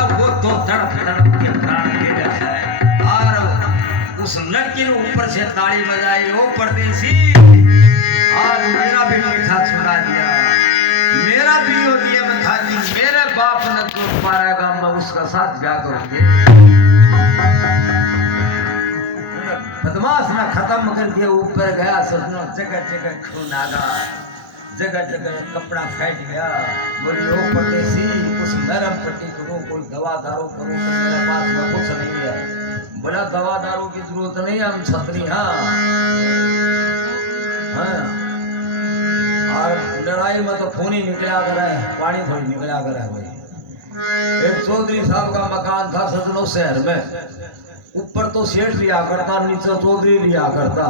अब वो तो तड़प तड़प के प्राण ले जाता है। और उस लड़की ने ऊपर से ताली बजाई, ओ परदेसी आज मेरा भी मीठा छुड़ा दिया, मेरा भी हो दिया मैं था कि मेरे बाप ने तो पारेगा, मैं उसका साथ ब्याह करूंगी। बदमाश ना खत्म करके ऊपर गया, सजनों जगह जगह खून आगा, जगह जगह कपड़ा फैट गया। बोली ओ परदेसी कुछ नरम पट्टी करो, कोई दवा दारू करो, तो मेरे पास में कुछ नहीं है। बोला दवा दारू की जरूरत नहीं है, हम छतरी। हाँ और लड़ाई में तो खून ही निकला कर है, पानी थोड़ी निकला कर है भाई। एक चौधरी साहब का मकान था सजनों शहर में, ऊपर तो सेठ लिया करता, नीचे चौधरी लिया करता।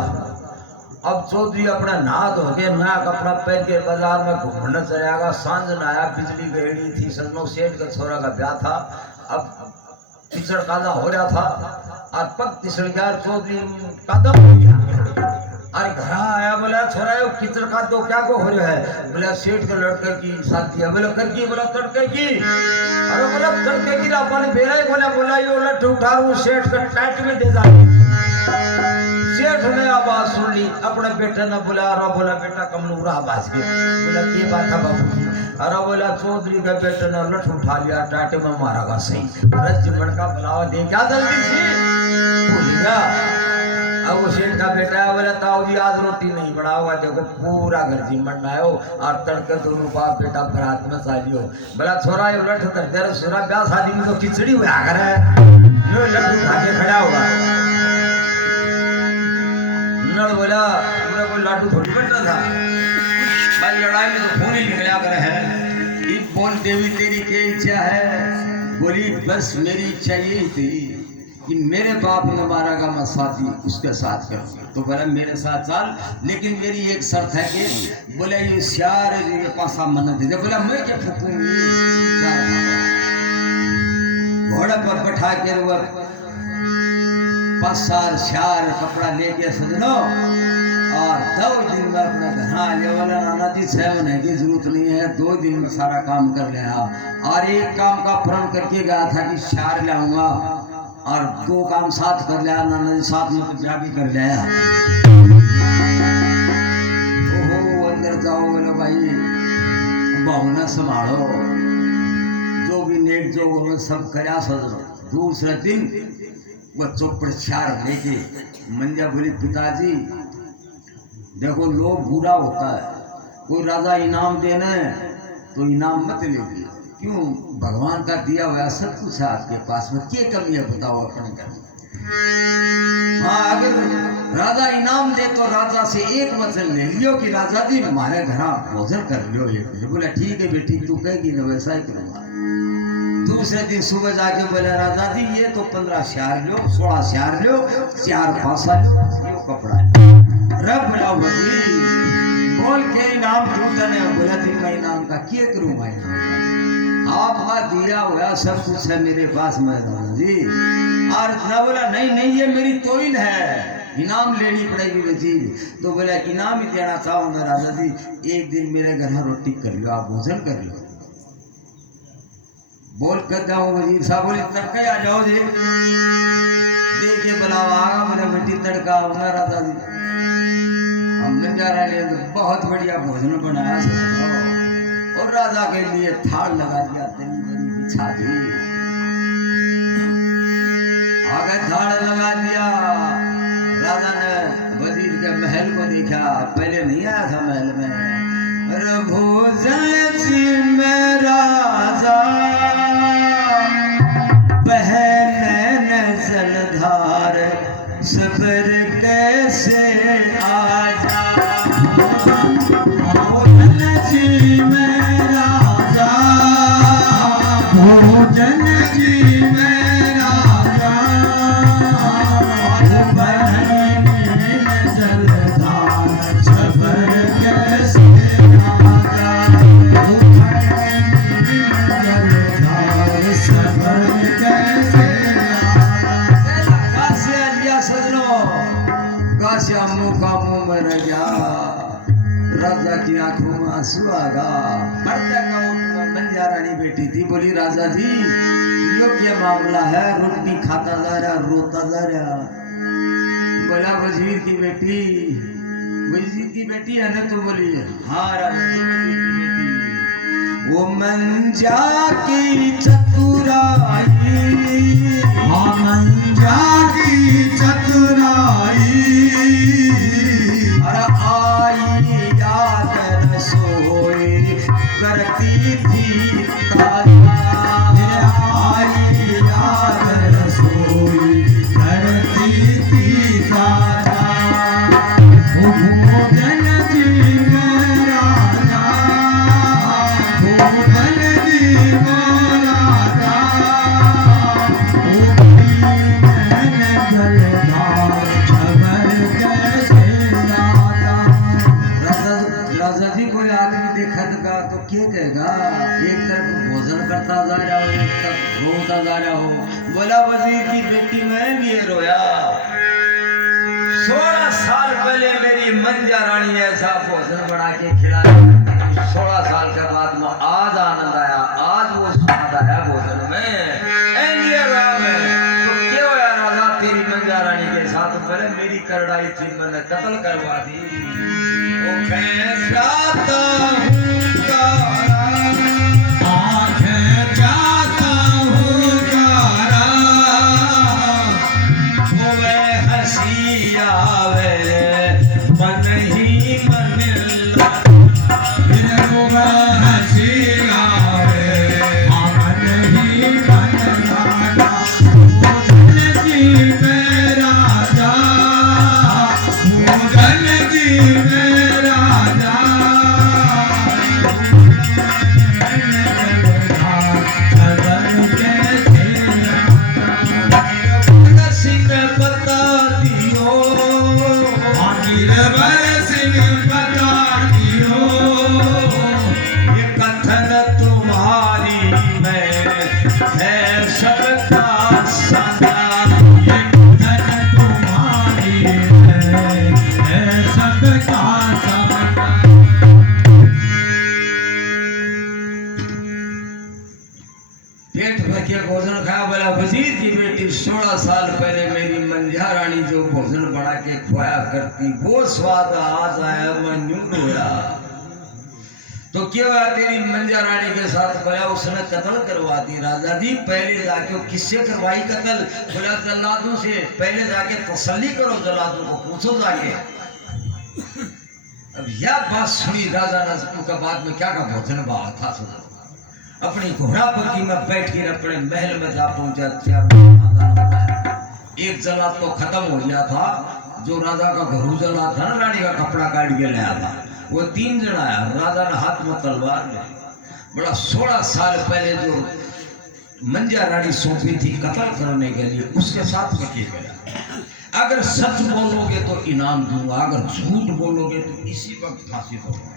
अब चौधरी अपना नहा धो के नया कपड़ा पहन के बाजार में घूमने चलेगा। सांझ नया बिजली गहरी थी सजनों, सेठ के छोरा का ब्याह था। अब तिसड़ कादा हो रहा था और पग तिसड़ गया, चौधरी कदम हो गया। अरे घर आया, बोला छोरा किचड़ का तो क्या को हो रहा है? बोला सेठ के लड़के की शादी है। बोला कर की? बोला तड़के की। अरे बोला तड़के की अपन बेरा बोला बोला यो लठ उठा सेठ के टाइट में दे जाए। सेठ ने आवाज सुन ली, अपने बेटे ने बुला रहा, बोला बेटा कमनूरा आवाज के। बोला की बात है बाबू जी? अरे बोला चौधरी के बेटे ने लठ उठा लिया, टाटे में मारा सही। रजमन का बुलावा दे क्या जल्दी से भूल गया। अब वो सेठ का बेटा है, बोला ताऊ जी आज रोटी नहीं बनाओगा, देखो पूरा घर जिमन आयो और तड़के तो बाप बेटा बरात में शादी हो। बोला छोरा ये लठ तेरे सुरा ब्याह शादी में तो खिचड़ी हुआ कर है, यो लठ उठा के खड़ा हुआ। बोला पूरा कोई लाडू थोड़ी बनता था भाई, लड़ाई में तो खून ही निकला कर है। बोल देवी तेरी क्या इच्छा है? बोली बस मेरी इच्छा यही थी कि मेरे बाप ने मारा का मैं शादी उसके साथ करूँ। तो बोला मेरे साथ चल, लेकिन मेरी एक शर्त है कि बोले ये श्यार के पासा मन दे दे। बोला मैं क्या फूकूंगी, घोड़ा पर बैठा के पसार श्यार कपड़ा लेके सजनो और 2 दिन में अपना घर आ गया। बोला नाना जी 6 महीने की जरूरत नहीं है, 2 दिन में सारा काम कर लिया। और एक काम का प्रण करके गया था कि श्यार लाऊंगा और 2 काम साथ कर लिया। नाना जी साथ में ब्याह भी कर लिया। ओहो अंदर जाओ, बोलो भाई बहुना संभालो, जो भी नेक जो सब करा सजनो। दूसरे दिन वह चौपड़ श्यार लेके मंजा बोली पिताजी देखो लोग बुरा होता है, कोई राजा इनाम देना है तो इनाम मत लीजिए, क्यों भगवान का दिया हुआ सब कुछ है आपके पास में, क्या कमी है बताओ अपने घर में। हाँ अगर राजा इनाम दे तो राजा से एक वचन ले लियो कि राजा जी हमारे घर भोजन कर लियो। ये बोला ठीक है बेटी तू कहेगी ना वैसा ही करूँगा। दूसरे दिन सुबह जाके बोला राजा जी ये तो 15 श्यार लो, 16 श्यार लो, 4 पासा लो, यो कपड़ा रब बोला बोल के इनाम क्यों देने? बोला थी मैं इनाम का क्या करूँ भाई, आपका दिया हुआ सब कुछ है मेरे पास में राजा जी। और ना बोला नहीं नहीं ये मेरी तोइल है, इनाम लेनी पड़ेगी बेटी। तो बोला इनाम ही देना चाहूंगा राजा जी, एक दिन मेरे घर रोटी कर लो, आप भोजन कर लो। बोल कर जाओ वजीर साहब, बोले तड़का आ जाओ जी, देखे बुलावा आगा। बोले बेटी तड़का आऊंगा राजा जी। हमने जा रहे बहुत बढ़िया भोजन बनाया और राजा के लिए थाल लगा दिया, तरी बड़ी बिछा दी, आगे थाल लगा दिया। राजा ने वजीर के महल को देखा, पहले नहीं आया था महल में। भोजन जी में राजा जलधार सबर कैसे आजा, भोजन जी में राजा, भोजन जी में राजा, बहन जलधार सबर कैसे आजा, जलधार सबर कैसे राजा की आंखों में आंसू आगा। मंजा रानी बेटी थी, बोली राजा जी क्या मामला है? रोटी खाता जा रहा, रोता जा रहा। बोला वजीर की बेटी, वजीर की बेटी है ना? तो बोली हाँ राजा जी वजीर की बेटी। वो मंजा की चतुराई, हाँ मंजा की चतुराई, अरे आई याद रसोई करती थी ताजा, आई याद रसोई करती थी ताजा। भोजन जी में राजा, भोजन जी में राजा, मैंने जलदार खबर कैसे लाता। राजा जी कोई आदमी देखत का तो क्या कहेगा? एक तरफ भोजन करता जा रहा हो, एक तरफ रोता जा रहा हो। बोला वजीर की बेटी मैं भी रोया। 16 साल पहले मेरी मंजा रानी ऐसा भोजन बना के खिलाया, 16 साल के बाद में आज आनंद आया, आज वो स्वाद आया भोजन में। तो क्या होया राजा तेरी मंजा रानी के साथ? पहले मेरी करड़ाई थी, मैंने कत्ल करवा दी। वो जाता हूँ भोजन खाया। बोला वजीर की बेटी 16 साल पहले मेरी मंजा रानी जो भोजन बना के खुआया करती, वो स्वाद आज आया, मैं यूं रोया। तो क्या हुआ तेरी मंजा रानी के साथ? बोला उसने कत्ल करवा दी। राजा जी पहले जाके किससे करवाई कत्ल? बोला जल्लादों से। पहले जाके तसल्ली करो, जल्लादों को पूछो जाके। अब यह बात सुनी राजा ने उनका बाद में क्या का भोजन बाहर था। सुना अपनी घोड़ा पर की में बैठ कर अपने महल में जा पहुंचा। एक जलाद तो खत्म हो गया था, जो राजा का घरू जलाद था ना, रानी का कपड़ा काट के लाया था, वो 3 जन आया। राजा ने हाथ में तलवार ले। बड़ा 16 साल पहले जो मंजा रानी सौंपी थी कत्ल करने के लिए, उसके साथ में किया गया। अगर सच बोलोगे तो इनाम दूंगा, अगर झूठ बोलोगे तो इसी वक्त फांसी दूंगा।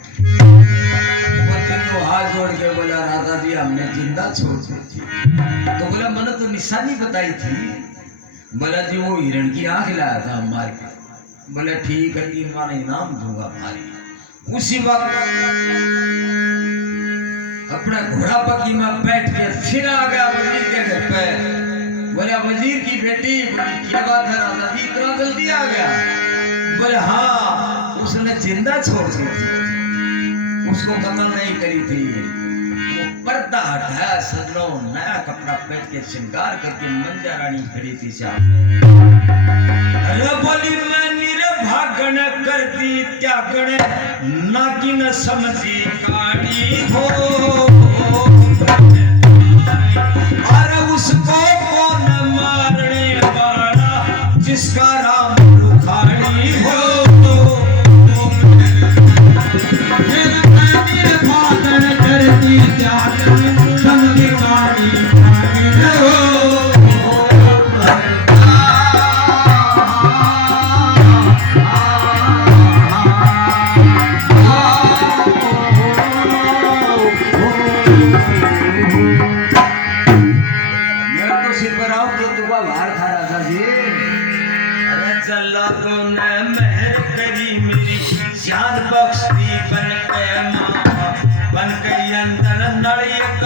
तो हाथ जोड़ के बोला राजा जी हमने जिंदा छोड़ दी थी। तो बोला मैंने तो निशानी बताई थी। बोला जी वो हिरण की आंख लाया था मार के। बोला ठीक है, 3 बार इनाम दूंगा भारी। उसी वक्त अपना घोड़ा पक्की में बैठ के फिर आ गया वजीर के घर पे। बोला वजीर की बेटी, बोली क्या बात है राजा जी इतना जल्दी आ गया? बोले हाँ, उसने जिंदा छोड़ दी थी, उसको कत्ल नहीं करी थी। वो पर्दा हटाया, सजनो नया कपड़ा पहन के श्रृंगार करके मंजा रानी खड़ी थी सामने। अरे बोली मैं निर्भागण कर दी त्यागण, नागिन समझी काड़ी हो। अरे उसको कौन मारने वाला जिसका राम रुखाड़ी हो।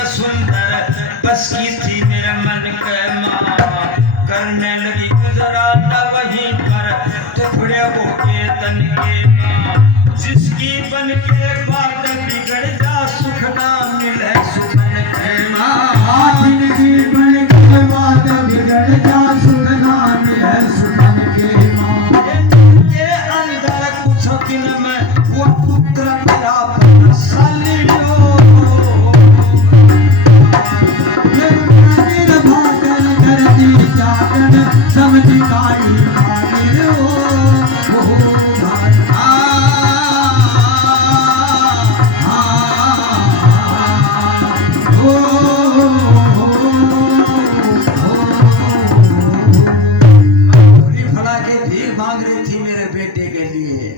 सुंदर बस की थी मेरा मन बन के माँ करने लगी गुजरात वहीं पर टुकड़े हो के तन के माँ जिसकी बन के बात बिगड़ जा सुख ना मिले सुखन के माँ जिंदगी बन के बात बिगड़ जा सुख ना मिले सुखन के माँ के अंदर कुछ दिन में वो पुत्र तेरा बलशाली हो समझदारी वाले हो फड़ा के भीख मांग रही थी मेरे बेटे के लिए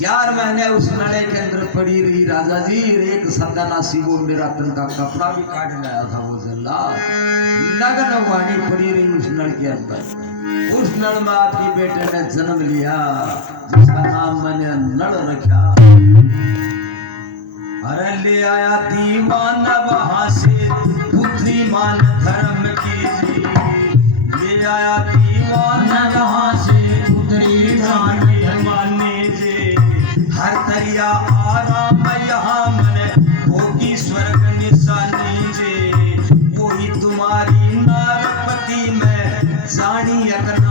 4 महीने उस नड़े के अंदर पड़ी रही राजा जी एक संदानासी वो मेरा तन का कपड़ा भी काट लाया था वो जल्ला लगन वाणी पड़ी रही उस नल के अंदर उस नल में आपकी बेटे ने जन्म लिया जिसका नाम मैंने नल रखा अरे ले आया दीवाना वहां से पुत्री मान धर्म की ले आया दीवाना वहां से पुत्री माने जे हर तरिया आराम यहाँ मन भोगी स्वर्ग निशानी जे वही तुम्हारी नारपति में जानी अकन